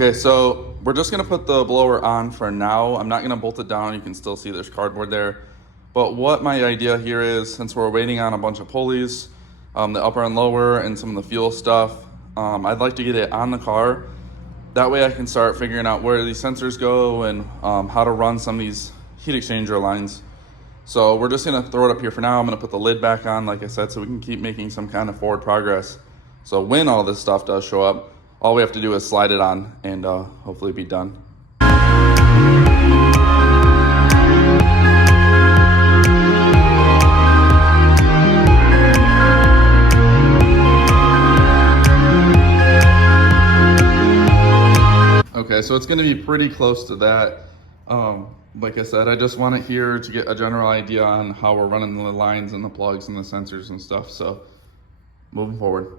Okay, so we're just gonna put the blower on for now. I'm not gonna bolt it down. You can still see there's cardboard there. But what my idea here is, since we're waiting on a bunch of pulleys, the upper and lower and some of the fuel stuff, I'd like to get it on the car. That way I can start figuring out where these sensors go and how to run some of these heat exchanger lines. So we're just gonna throw it up here for now. I'm gonna put the lid back on, like I said, so we can keep making some kind of forward progress. So when all this stuff does show up, all we have to do is slide it on and hopefully be done. Okay, so it's gonna be pretty close to that. Like I said, I just want it here to get a general idea on how we're running the lines and the plugs and the sensors and stuff. So moving forward.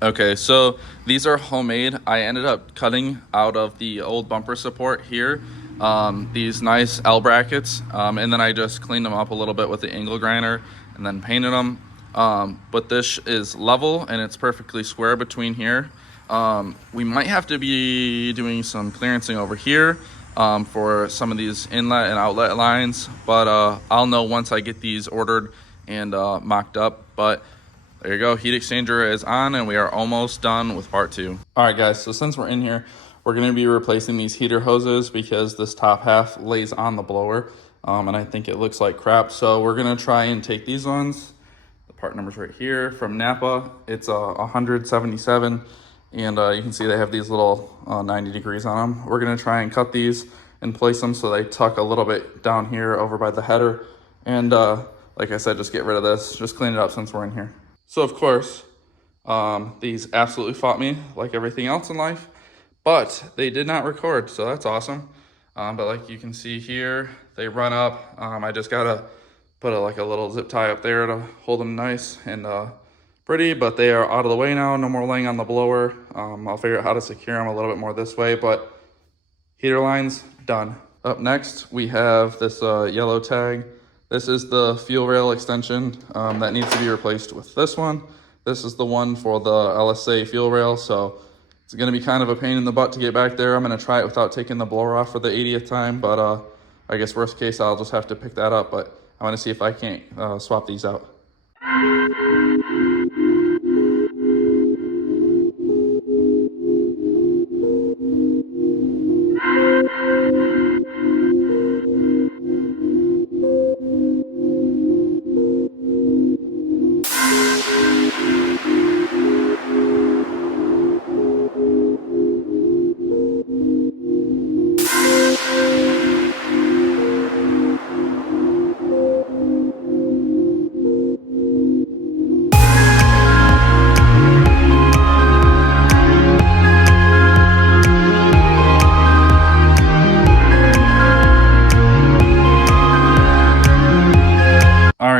Okay, so these are homemade. I ended up cutting out of the old bumper support here, these nice L brackets, and then I just cleaned them up a little bit with the angle grinder and then painted them. But this is level and it's perfectly square between here. We might have to be doing some clearancing over here for some of these inlet and outlet lines, but I'll know once I get these ordered and mocked up. But there you go, heat exchanger is on and we are almost done with part 2. All right guys, so since we're in here, we're gonna be replacing these heater hoses because this top half lays on the blower and I think it looks like crap. So we're gonna try and take these ones, the part number's right here, from Napa. It's 177 and you can see they have these little 90 degrees on them. We're gonna try and cut these and place them so they tuck a little bit down here over by the header. And like I said, just get rid of this, just clean it up since we're in here. So of course, these absolutely fought me like everything else in life, but they did not record, so that's awesome. But like you can see here, they run up. I just gotta put like a little zip tie up there to hold them nice and pretty, but they are out of the way now, no more laying on the blower. I'll figure out how to secure them a little bit more this way, but heater lines, done. Up next, we have this yellow tag. This is the fuel rail extension that needs to be replaced with this one. This is the one for the LSA fuel rail, so it's gonna be kind of a pain in the butt to get back there. I'm gonna try it without taking the blower off for the 80th time, but I guess worst case, I'll just have to pick that up, but I wanna see if I can't swap these out.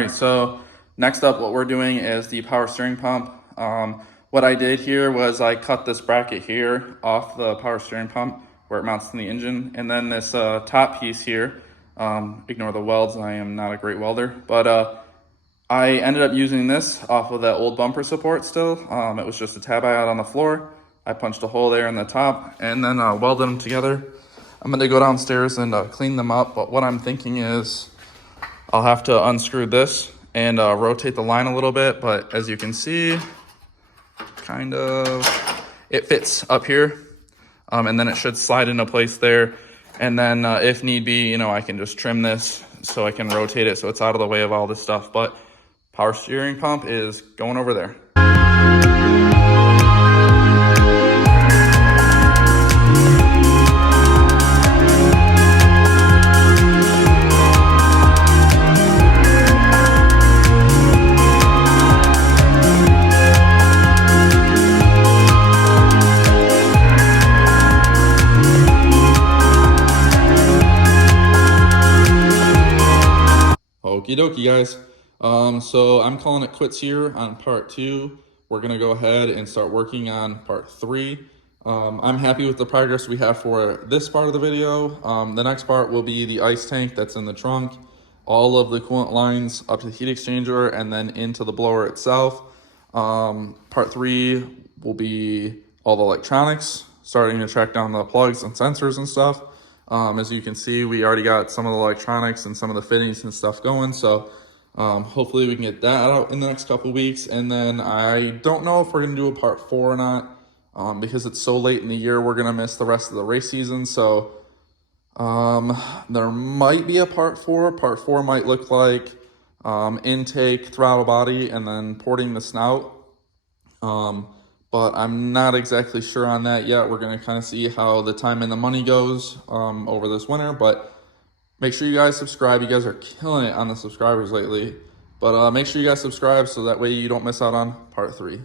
So next up, what we're doing is the power steering pump. what I did here was I cut this bracket here off the power steering pump where it mounts to the engine, and then this top piece here, ignore the welds, I am not a great welder, but I ended up using this off of that old bumper support still. It was just a tab I had on the floor. I punched a hole there in the top and then welded them together. I'm gonna go downstairs and clean them up, but what I'm thinking is I'll have to unscrew this and rotate the line a little bit, but as you can see, kind of, it fits up here, and then it should slide into place there. And then if need be, you know, I can just trim this so I can rotate it so it's out of the way of all this stuff. But power steering pump is going over there. Okie dokie, guys. So I'm calling it quits here on part 2. We're gonna go ahead and start working on part 3. I'm happy with the progress we have for this part of the video. The next part will be the ice tank that's in the trunk, all of the coolant lines up to the heat exchanger, and then into the blower itself. Part 3 will be all the electronics, starting to track down the plugs and sensors and stuff. As you can see, we already got some of the electronics and some of the fittings and stuff going. So hopefully we can get that out in the next couple weeks. And then I don't know if we're going to do a part 4 or not, because it's so late in the year, we're going to miss the rest of the race season. So there might be a part 4. Part 4 might look like intake, throttle body, and then porting the snout. But I'm not exactly sure on that yet. We're going to kind of see how the time and the money goes over this winter. But make sure you guys subscribe. You guys are killing it on the subscribers lately. But make sure you guys subscribe so that way you don't miss out on part 3.